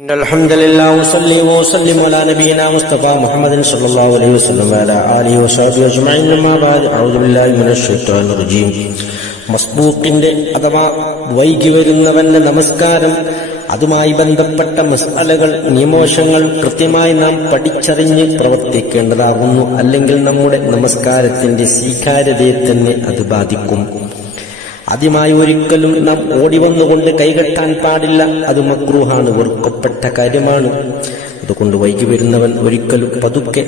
إن الحمد لله وصلي وسلم على نبينا مصطفى محمد صلى الله عليه وسلم وعلى آله وصحبه أجمعين أما بعد أعوذ بالله من الشيطان الرجيم മസ്ബൂക്കിന്റെ അഥവാ വൈകി വരുന്നവന്റെ നമസ്കാരം അതുമായി ബന്ധപ്പെട്ട മസ്അലകൾ നിയമവശങ്ങൾ കൃത്യമായി നാം പഠിച്ചറിഞ്ഞ് പ്രവർത്തിക്കേണ്ടതാകുന്നു. അല്ലെങ്കിൽ നമ്മുടെ നമസ്കാരത്തിന്റെ സ്വീകാര്യതയെ തന്നെ അത് ബാധിക്കും. ആദ്യമായി ഒരിക്കലും നാം ഓടിവന്നുകൊണ്ട് കൈകെട്ടാൻ പാടില്ല. അത് മക്രൂഹാണ്, വെറുക്കപ്പെട്ട കാര്യമാണ്. അതുകൊണ്ട് വൈകി വരുന്നവൻ ഒരിക്കലും പതുക്കെ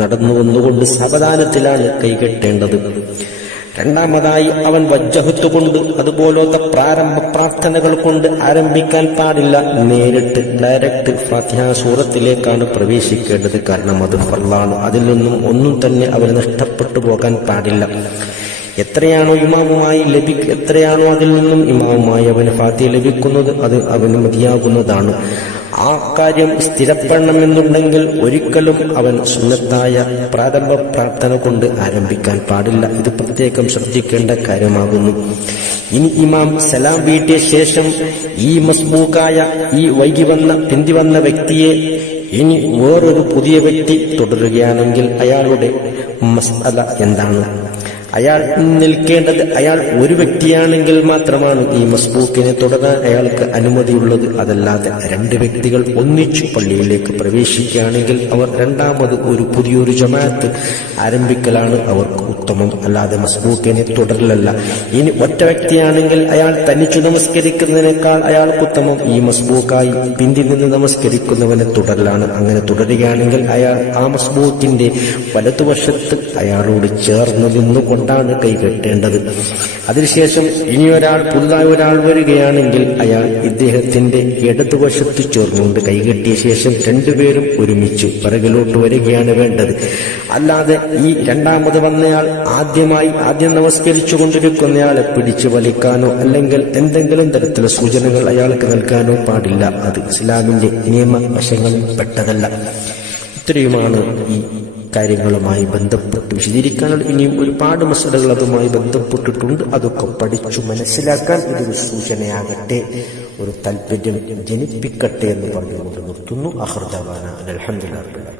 നടന്നു വന്നുകൊണ്ട് സാവധാനത്തിലാണ് കൈകെട്ടേണ്ടത്. രണ്ടാമതായി അവൻ വജ്ജഹത്തുകൊണ്ട് അതുപോലത്തെ പ്രാരംഭ പ്രാർത്ഥനകൾ കൊണ്ട് ആരംഭിക്കാൻ പാടില്ല. നേരിട്ട് ഡയറക്റ്റ് ഫാത്തിഹ സൂറത്തിലേക്കാണ് പ്രവേശിക്കേണ്ടത്. കാരണം അത് ഫർളാണ്. അതിൽ നിന്നും ഒന്നും തന്നെ അവന് നഷ്ടപ്പെട്ടു പോകാൻ പാടില്ല. എത്രയാണോ അതിൽ നിന്നും ഇമാമുമായി അവന് ഫാത്തിഹ ലഭിക്കുന്നത് അത് അവന് മതിയാകുന്നതാണ്. ആ കാര്യം സ്ഥിരപ്പെടണമെന്നുണ്ടെങ്കിൽ ഒരിക്കലും അവൻ സുന്നത്തായ പ്രാരംഭ പ്രാർത്ഥന കൊണ്ട് ആരംഭിക്കാൻ പാടില്ല. ഇത് പ്രത്യേകം ശ്രദ്ധിക്കേണ്ട കാര്യമാകുന്നു. ഇനി ഇമാം സലാം വീട്ടിയ ശേഷം ഈ മസ്ബൂക്കായ ഈ പിന്തി വന്ന വ്യക്തിയെ ഇനി വേറൊരു പുതിയ വ്യക്തി തുടരുകയാണെങ്കിൽ അയാളുടെ മസ്അല എന്താണ്? അയാൾ നിൽക്കേണ്ടത് അയാൾ ഒരു വ്യക്തിയാണെങ്കിൽ മാത്രമാണ് ഈ മസ്ബൂക്കിനെ തുടരാൻ അയാൾക്ക് അനുമതിയുള്ളത്. അതല്ലാതെ രണ്ട് വ്യക്തികൾ ഒന്നിച്ചു പള്ളിയിലേക്ക് പ്രവേശിക്കുകയാണെങ്കിൽ അവർ രണ്ടാമത് ഒരു പുതിയൊരു ജമാഅത്ത് ആരംഭിക്കലാണ് അവർക്ക് ഉത്തമം, അല്ലാതെ മസ്ബൂക്കിനെ തുടരലല്ല. ഇനി ഒറ്റ വ്യക്തിയാണെങ്കിൽ അയാൾ തനിച്ചു നമസ്കരിക്കുന്നതിനേക്കാൾ അയാൾക്ക് ഉത്തമം ഈ മസ്ബൂക്കായി പിന്തി നിന്ന് നമസ്കരിക്കുന്നവനെ തുടരലാണ്. അങ്ങനെ തുടരുകയാണെങ്കിൽ അയാൾ ആ മസ്ബൂക്കിന്റെ വലതുവശത്ത് അയാളോട് ചേർന്ന് നിന്നുകൊണ്ട് ാണ് കൈകെട്ടേണ്ടത്. അതിനുശേഷം പുതുതായി ഒരാൾ വരികയാണെങ്കിൽ അയാൾ ഇദ്ദേഹത്തിന്റെ ഇടതുവശത്ത് ചേർന്നുകൊണ്ട് കൈകെട്ടിയ ശേഷം രണ്ടുപേരും ഒരുമിച്ച് പിറകിലോട്ട് വരികയാണ് വേണ്ടത്. അല്ലാതെ ഈ രണ്ടാമത് വന്നയാൾ ആദ്യം നമസ്കരിച്ചു കൊണ്ടിരിക്കുന്നയാളെ പിടിച്ചു വലിക്കാനോ അല്ലെങ്കിൽ എന്തെങ്കിലും തരത്തിലുള്ള സൂചനകൾ അയാൾക്ക് നൽകാനോ പാടില്ല. അത് ഇസ്ലാമിന്റെ നിയമവശങ്ങളിൽ പെട്ടതല്ല. ഇത്രയുമാണ് ഈ കാര്യങ്ങളുമായി ബന്ധപ്പെട്ട് വിശദീകരിക്കാനുള്ള. ഇനിയും ഒരുപാട് മസലകൾ അതുമായി ബന്ധപ്പെട്ടിട്ടുണ്ട്. അതൊക്കെ പഠിച്ചു മനസ്സിലാക്കാൻ ഇതൊരു സൂചനയാകട്ടെ, ഒരു താല്പര്യം ജനിപ്പിക്കട്ടെ എന്ന് പറഞ്ഞുകൊണ്ട് നിർത്തുന്നു. ആഖിറു ദഅ്വാനാ അൽഹംദുലില്ലാഹി.